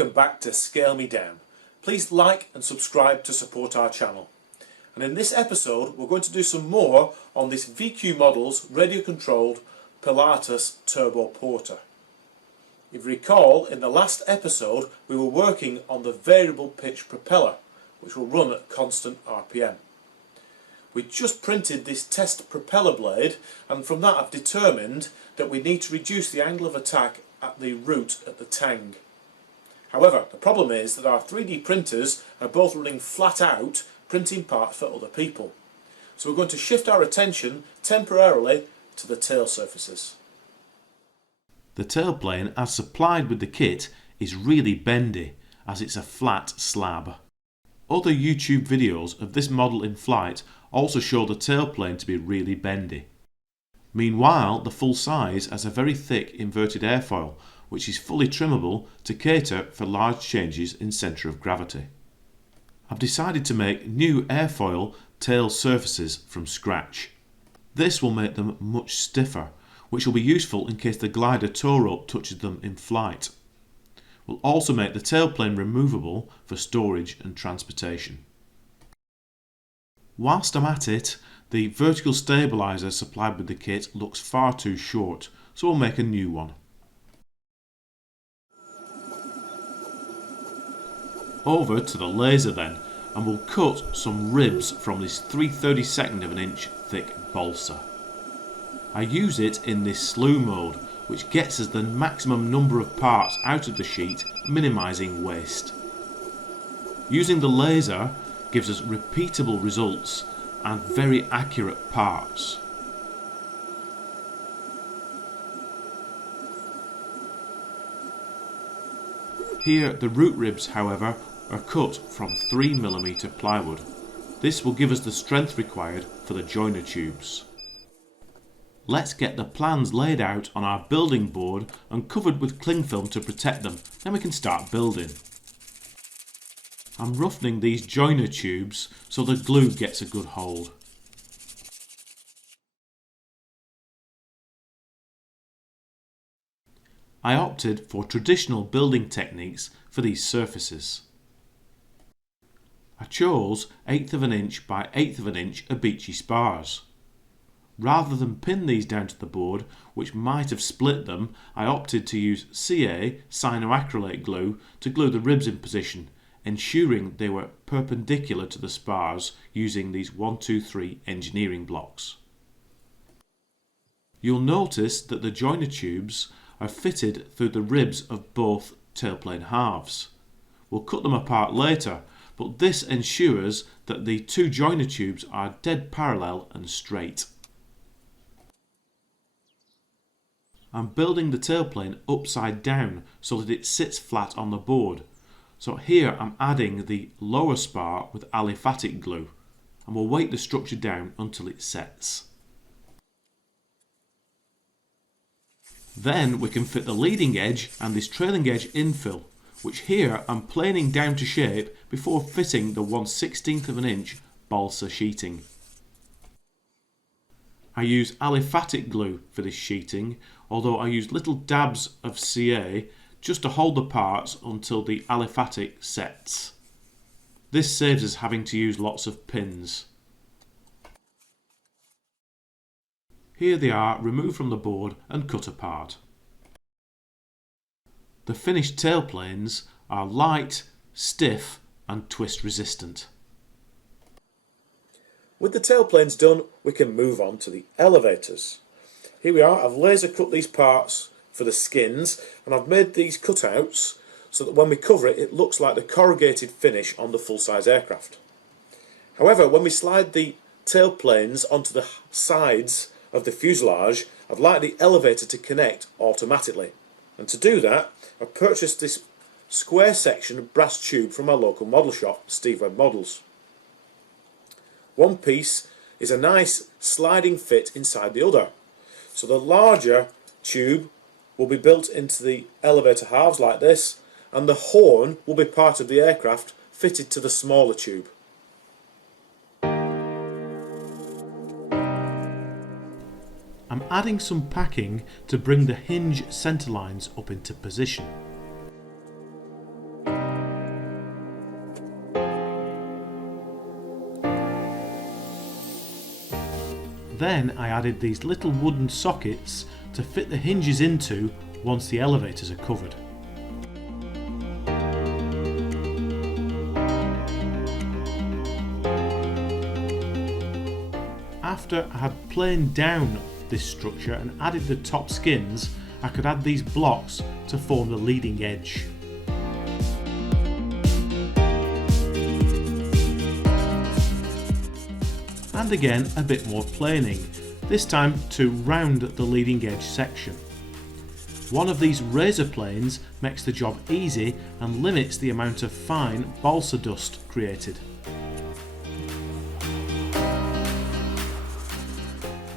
Welcome back to Scale Me Down. Please like and subscribe to support our channel. And in this episode we're going to do some more on this VQ Models radio controlled Pilatus Turbo Porter. If you recall, in the last episode we were working on the variable pitch propeller, which will run at constant RPM. We just printed this test propeller blade, and from that I've determined that we need to reduce the angle of attack at the root at the tang. However, the problem is that our 3D printers are both running flat out, printing parts for other people. So we're going to shift our attention temporarily to the tail surfaces. The tailplane, as supplied with the kit, is really bendy, as it's a flat slab. Other YouTube videos of this model in flight also show the tailplane to be really bendy. Meanwhile, the full size has a very thick inverted airfoil, which is fully trimmable to cater for large changes in centre of gravity. I've decided to make new airfoil tail surfaces from scratch. This will make them much stiffer, which will be useful in case the glider tow rope touches them in flight. Will also make the tailplane removable for storage and transportation. Whilst I'm at it, the vertical stabiliser supplied with the kit looks far too short, so we'll make a new one. Over to the laser then, and we'll cut some ribs from this 3/32 of an inch thick balsa. I use it in this slew mode, which gets us the maximum number of parts out of the sheet, minimising waste. Using the laser gives us repeatable results and very accurate parts. Here the root ribs, however, are cut from 3mm plywood. This will give us the strength required for the joiner tubes. Let's get the plans laid out on our building board and covered with cling film to protect them, then we can start building. I'm roughening these joiner tubes so the glue gets a good hold. I opted for traditional building techniques for these surfaces. I chose 1/8 of an inch by 1/8 of an inch Abici spars. Rather than pin these down to the board, which might have split them, I opted to use CA cyanoacrylate glue to glue the ribs in position, ensuring they were perpendicular to the spars using these 123 engineering blocks. You'll notice that the joiner tubes are fitted through the ribs of both tailplane halves. We'll cut them apart later, but this ensures that the two joiner tubes are dead parallel and straight. I'm building the tailplane upside down so that it sits flat on the board. So here I'm adding the lower spar with aliphatic glue, and we'll weight the structure down until it sets. Then we can fit the leading edge and this trailing edge infill, which here I'm planing down to shape before fitting the 1/16 of an inch balsa sheeting. I use aliphatic glue for this sheeting, although I use little dabs of CA just to hold the parts until the aliphatic sets. This saves us having to use lots of pins. Here they are removed from the board and cut apart. The finished tailplanes are light, stiff and twist resistant. With the tailplanes done, we can move on to the elevators. Here we are. I've laser cut these parts for the skins, and I've made these cutouts so that when we cover it, it looks like the corrugated finish on the full-size aircraft. However, when we slide the tailplanes onto the sides of the fuselage, I'd like the elevator to connect automatically. And to do that, I've purchased this square section of brass tube from our local model shop, Steve Webb Models. One piece is a nice sliding fit inside the other. So the larger tube will be built into the elevator halves like this, and the horn will be part of the aircraft fitted to the smaller tube. I'm adding some packing to bring the hinge centre lines up into position. Then I added these little wooden sockets to fit the hinges into once the elevators are covered. After I had planed down this structure and added the top skins, I could add these blocks to form the leading edge. And again a bit more planing, this time to round the leading edge section. One of these razor planes makes the job easy and limits the amount of fine balsa dust created.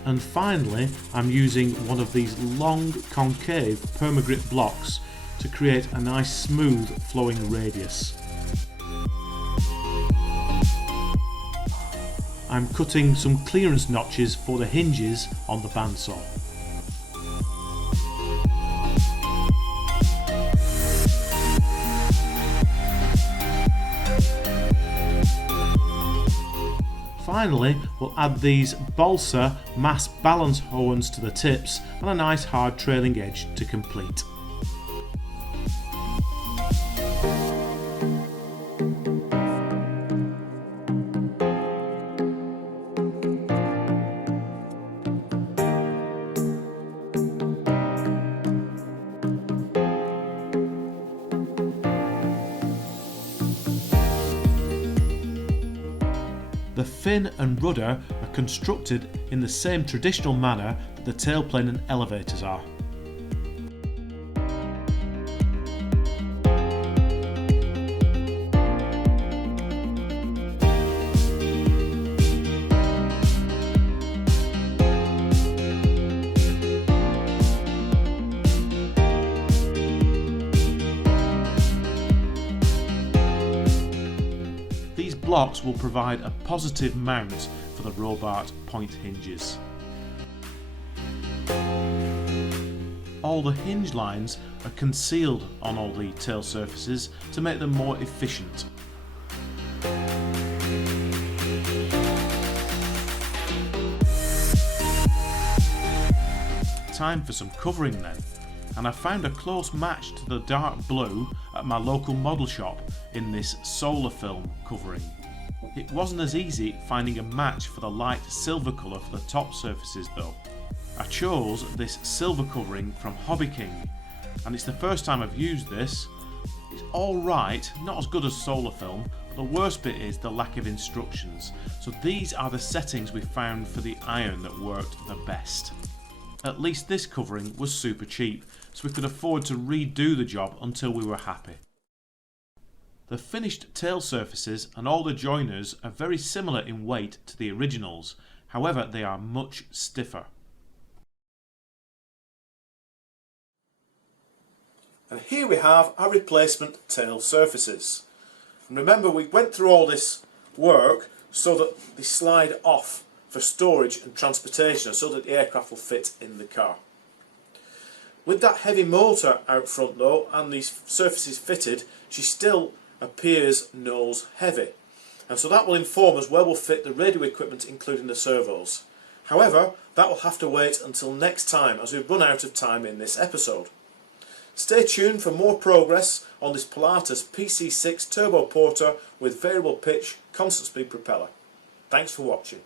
And finally, I'm using one of these long concave permagrip blocks to create a nice smooth flowing radius. I'm cutting some clearance notches for the hinges on the bandsaw. Finally, we'll add these balsa mass balance horns to the tips and a nice hard trailing edge to complete. The fin and rudder are constructed in the same traditional manner that the tailplane and elevators are. These blocks will provide a positive mount for the Robart point hinges. All the hinge lines are concealed on all the tail surfaces to make them more efficient. Time for some covering then, and I found a close match to the dark blue at my local model shop in this solar film covering. It wasn't as easy finding a match for the light silver colour for the top surfaces though. I chose this silver covering from Hobby King, and it's the first time I've used this. It's alright, not as good as solar film, but the worst bit is the lack of instructions. So these are the settings we found for the iron that worked the best. At least this covering was super cheap, so we could afford to redo the job until we were happy. The finished tail surfaces and all the joiners are very similar in weight to the originals, however they are much stiffer. And here we have our replacement tail surfaces. And remember, we went through all this work so that they slide off for storage and transportation, so that the aircraft will fit in the car. With that heavy motor out front though, and these surfaces fitted, she still appears nose heavy, and so that will inform us where we'll fit the radio equipment, including the servos. However, that will have to wait until next time, as we've run out of time in this episode. Stay tuned for more progress on this Pilatus PC6 Turbo Porter with variable pitch constant speed propeller. Thanks for watching.